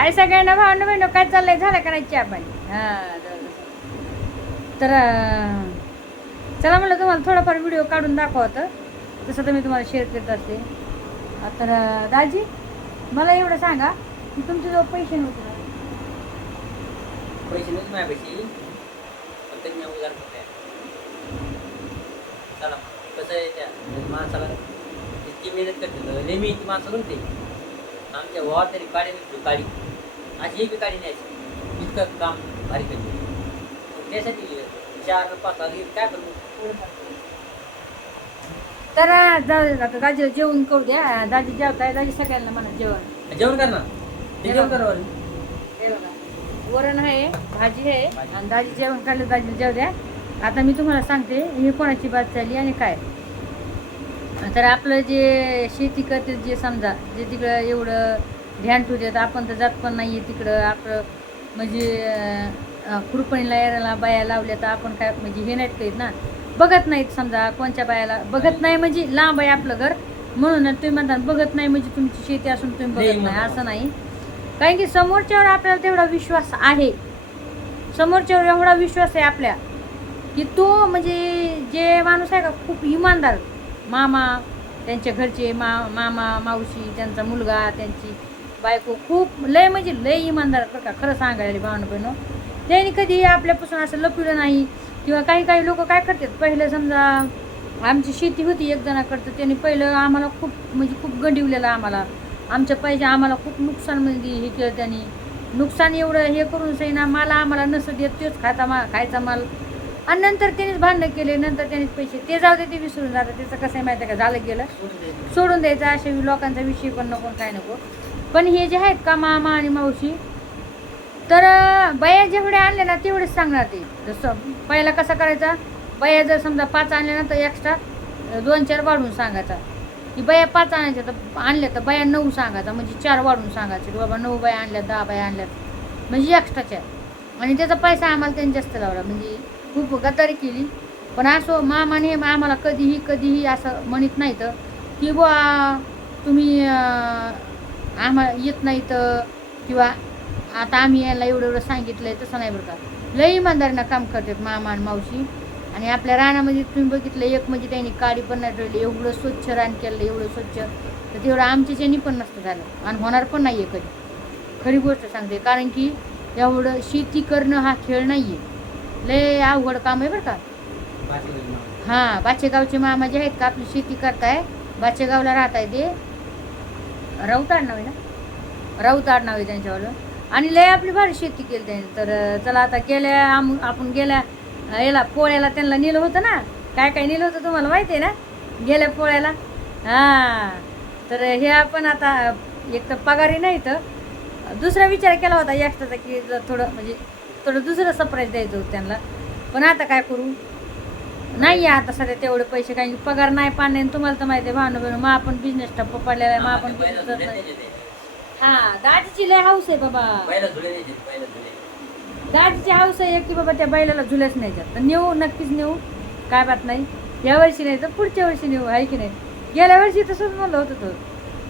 हाय सगळ्यांना भावना बहिण काय चाललंय. झालं का नाही चहा पाणी? हां. तर चला म्हणलं तुम्हाला थोडाफार व्हिडिओ काढून दाखवतं. तसं तर मी तुम्हाला शेअर करत असते. तर दाजी मला एवढं सांगा की तुमचे जो पैसे नव्हते पैसे नव्हते माझ्यापाशी. तरी मी उधार चला कसं आहे त्या? माणसाला इतकी मेहनत करते नेहमी माणसं म्हणते आमच्या वावर तरी काडी निघतो काडी अशी एक काडी न्यायची. इतकं काम भारी करते. त्यासाठी चार पाच हजार काय करू? तर अं, जाऊ दे आता दाजीला जेवण करू द्या. दाजी जेवताय दाजी सगळ्यांना म्हणा जेवण. जेवण कर ना ते जेवण. कर. हे वरण आहे भाजी आहे आणि दाजी जेवण काढलं दाजी जेव द्या. आता मी तुम्हाला सांगते ही कोणाची बात चालली आणि काय. तर आपलं जे शेती करते जे समजा जे तिकडं एवढं ध्यान ठेवतात आपण तर जात पण नाही आहे तिकडं. आपलं म्हणजे खुरपणीला यायला बाया लावल्या तर आपण काय म्हणजे हे नाहीत करीत ना. बघत नाहीत समजा कोणत्या बायाला. बघत नाही म्हणजे लांब आहे आपलं घर. म्हणून तुम्ही म्हणता बघत नाही म्हणजे तुमची शेती असून तुम्ही बघत नाही. असं नाही. कारण की समोरच्यावर आपल्याला तेवढा विश्वास आहे. समोरच्यावर एवढा विश्वास आहे आपल्या. की तो म्हणजे जे माणूस आहे का खूप इमानदार. मामा त्यांच्या घरचे मा मामा मावशी त्यांचा मुलगा त्यांची बायको खूप लय म्हणजे लय इमानदार बरं का खरं सांगायला भावना बहिणं त्यांनी कधी आपल्यापासून असं लपवलं नाही किंवा काही काही लोक काय करतात? पहिलं समजा आमची शेती होती एक जणाकडचं त्यांनी पहिलं आम्हाला खूप म्हणजे खूप गंडिवलेलं आम्हाला. आमच्या पैसे आम्हाला खूप नुकसान म्हणजे हे केलं त्यांनी. नुकसान एवढं हे करून सैना मला आम्हाला नसं देत तोच खायचा मा खायचा माल. आणि नंतर त्यांनीच भांडणं केले नंतर त्यांनीच पैसे. ते जाऊ दे ते विसरून जातात. त्याचं कसं आहे माहिती आहे का? झालं गेलं. सोडून द्यायचं. अशा लोकांचा विषय पण नको काय नको. पण हे जे आहेत का मामा आणि मावशी तर बया बाया आणले ना तेवढेच सांगणार ते. जसं पहिला कसा करायचा? बाया जर समजा पाच आणल्या ना तर एक्स्ट्रा दोन चार वाढून सांगायचा. की बाया पाच आणायच्या तर आणल्या तर बाया नऊ सांगायचा. म्हणजे चार वाढून सांगायचं की बाबा नऊ बाया आणल्या दहा बाया आणल्यात. म्हणजे एक्स्ट्राच्या आणि त्याचा पैसा आम्हाला त्यांनी जास्त लावला. म्हणजे खूप गद्दारी केली. पण असो मामाने आम्हाला कधीही कधीही असं म्हणत नाही तर की बुवा तुम्ही आम्हाला येत नाही तर किंवा आता आम्ही यायला एवढं एवढं सांगितलं आहे तसं नाही बरं का. लई इमानदारीनं काम करतात मामा आणि मावशी. आणि आपल्या रानामध्ये तुम्ही बघितलं एक म्हणजे त्यांनी काडी पण नाही ठेवली एवढं स्वच्छ रान केलं एवढं स्वच्छ. तर तेवढं आमच्याच्यानी पण नसतं झालं. आणि होणार पण नाही आहे कधी. खरी गोष्ट सांगते कारण की एवढं शेती करणं हा खेळ नाही आहे लय अवघड काम आहे बरं का. हा हां बाचेगावचे मामा जे आहेत का आपली शेती करताय बाचेगावला राहत आहे ते. राऊत आडनाव ना? राऊत आडनाव आहे आणि लय आपली भारी शेती केली त्यांनी. तर चला आता गेल्या आम आपण गेल्या याला पोळ्याला त्यांना नेलं होतं ना? काय काय नेलं होतं तुम्हाला माहिती आहे ना? गेल्या पोळ्याला. हां. तर हे आपण आता एक तर पगारी नाही तर दुसरा विचार केला होता एक्स्ट्राचा की थोडं म्हणजे थोडं दुसरं सरप्राईज द्यायचं होतं त्यांना. पण आता काय करू? नाही आहे आता सध्या तेवढे पैसे काही पगार नाही पाणी नाही. तुम्हाला तर माहिती आहे भावना बहिण मग आपण बिझनेस ठप्प पडलेला आहे मग आपण ते. हा दाजीची लय हाऊस आहे बाबा. दाजीची हाऊस आहे की बाबा त्या बैलाला झुल्याच नाही जात तर नेऊ नक्कीच नेऊ. काय बात नाही. या वर्षी नाही तर पुढच्या वर्षी नेऊ आहे की नाही? गेल्या वर्षी तसंच म्हणलं होतं तो.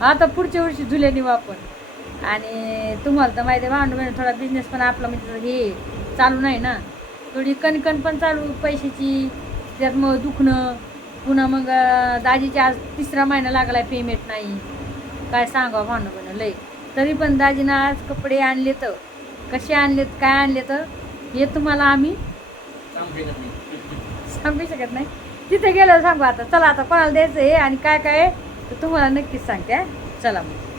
आता पुढच्या वर्षी झुल्या नेऊ आपण. आणि तुम्हाला तर माहिती आहे भावना बहिण थोडा बिझनेस पण आपला म्हणजे हे चालू नाही ना. थोडी कणकण पण चालू पैशाची त्यात मग दुखणं पुन्हा मग अं, दाजीची आज तिसरा महिना लागलाय पेमेंट नाही. काय सांगा भावना बहिण लय. तरी पण दाजीनं आज कपडे आणले तर कसे आणलेत काय आणले तर हे तुम्हाला आम्ही सांगू शकत नाही. सांगू शकत नाही. तिथे गेल्यावर सांगू आता चला आता कोणाला द्यायचं आहे आणि काय काय आहे तर तुम्हाला नक्कीच सांगते. चला मग.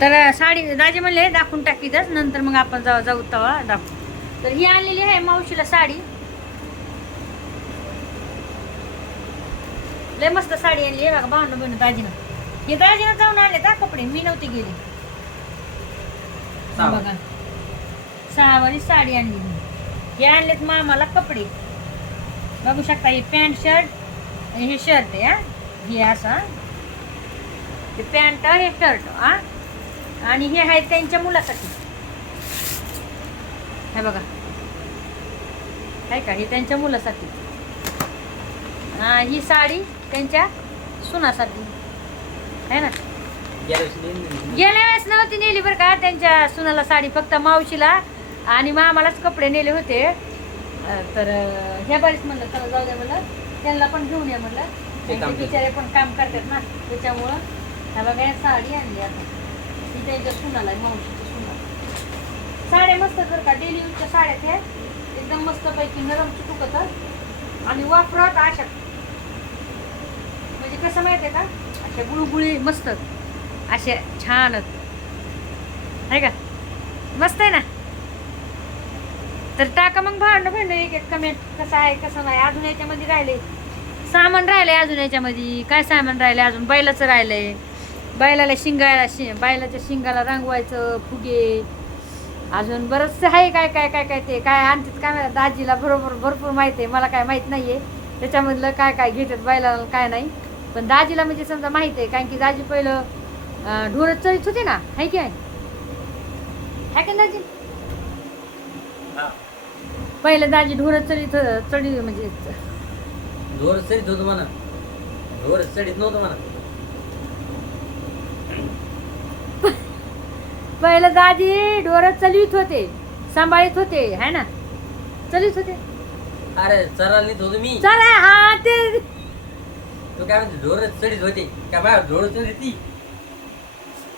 तर साडी दाजी म्हणले दाखवून टाकीतच नंतर मग आपण जाऊ जाऊ तवा दाखवू. तर ही आणलेली आहे मावशीला साडी. लय मस्त साडी आणली आहे बघा भावना बहिण दाजीनं. हे दाजीनं जाऊन आणले का कपडे? मी नव्हती गेली. बघा. सहावारी साडी आणली. मी हे आणलेत मामाला कपडे. बघू शकता हे पॅन्ट शर्ट आणि हे शर्ट आहे हा. हे असा हे. पॅन्ट हे शर्ट हा. आणि हे आहे त्यांच्या मुलासाठी. हे बघा. आहे का? हे त्यांच्या मुलासाठी. हा ही साडी त्यांच्या सुनासाठी. आहे ना? गेल्या वेळेस नव्हती नेली बरं का त्यांच्या सुनाला साडी फक्त मावशीला आणि मामालाच कपडे नेले होते. तर ह्या बारीच म्हणलं चला जाऊ द्या म्हणलं. त्यांना पण घेऊन या म्हणलं. बिचारे पण काम करतात ना. त्याच्यामुळं ह्या बघा साडी आणली आता. त्यांच्या सुनाला मावशीच्या सुनाला. साड्या मस्त जर का डेली यूजच्या साड्या त्या एकदम मस्तपैकी नरम चुकत आणि वापरत अशा म्हणजे कसं माहितीये का? अशा गुळगुळी मस्त अशा छान आहे का? मस्त आहे ना? तर टाका मग भांडणं भांडणं एक एक कमेंट कसं आहे कसं नाही अजून याच्यामध्ये राहिले. सामान राहिलंय अजून याच्यामध्ये. काय सामान राहिलंय अजून? बैलाचं राहिलंय. बैलाला शिंगायला शि बैलाच्या शिंगाला रंगवायचं फुगे. अजून बरंचसं आहे काय काय काय काय ते. काय आणतात काय माहिती? दाजीला बरोबर भरपूर माहिती आहे. मला काय माहीत नाही आहे त्याच्यामधलं काय काय घेतात बैलाला काय नाही. पण दाजीला म्हणजे समजा माहिती आहे. कारण की दाजी पहिलं ढोरं चढीत होते ना? आहे की आहे का दाजी. पहिलं दाजी ढोरं चढीत चढी म्हणजे ढोर चढीत होतो म्हणा. ढोर चढीत नव्हतं म्हणा. पहिलं दाजी ढोरं चलवित होते सांभाळीत होते है ना? चलित होते. अरे चरायला नेत होतो मी. चला हा ते तो काय म्हणते ढोर चढीत होते. का बाय ढोर चढीत ती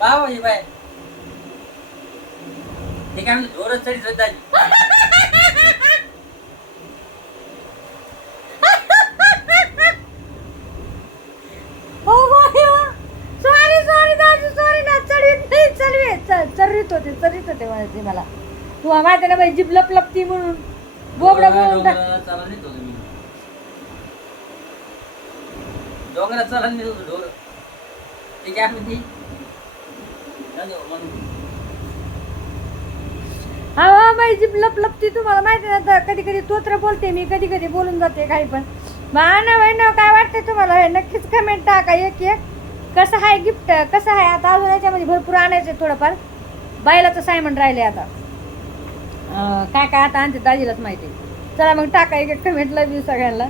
पाहा ही बाय. ते काय म्हणते ढोर चढीत होत दाजी हो सॉरी सॉरी दाजी सॉरी ना चढवीत नाही चढवीत च- चढवीत होते चढवीत होते म्हणायचे मला. तुला माहिती ना बाई जीभ लपलपती म्हणून. बोबडा बोलून टाक- होतो ढोर. ते काय म्हणते. हा हा बाई जीभ लपलपती तुम्हाला माहिती ना तर कधी कधी तोत्र बोलते मी कधी कधी बोलून जाते काही पण. ना बहिण काय वाटतंय तुम्हाला? हे नक्कीच कमेंट टाका एक एक कसं आहे गिफ्ट कसं आहे आता अजून याच्यामध्ये भरपूर आणायचं आहे थोडंफार. बायलाचं सायमन राहिले आता. काय काय आता आणते दाजीलाच माहिती. चला मग टाका एक कमेंटला बी सगळ्यांना.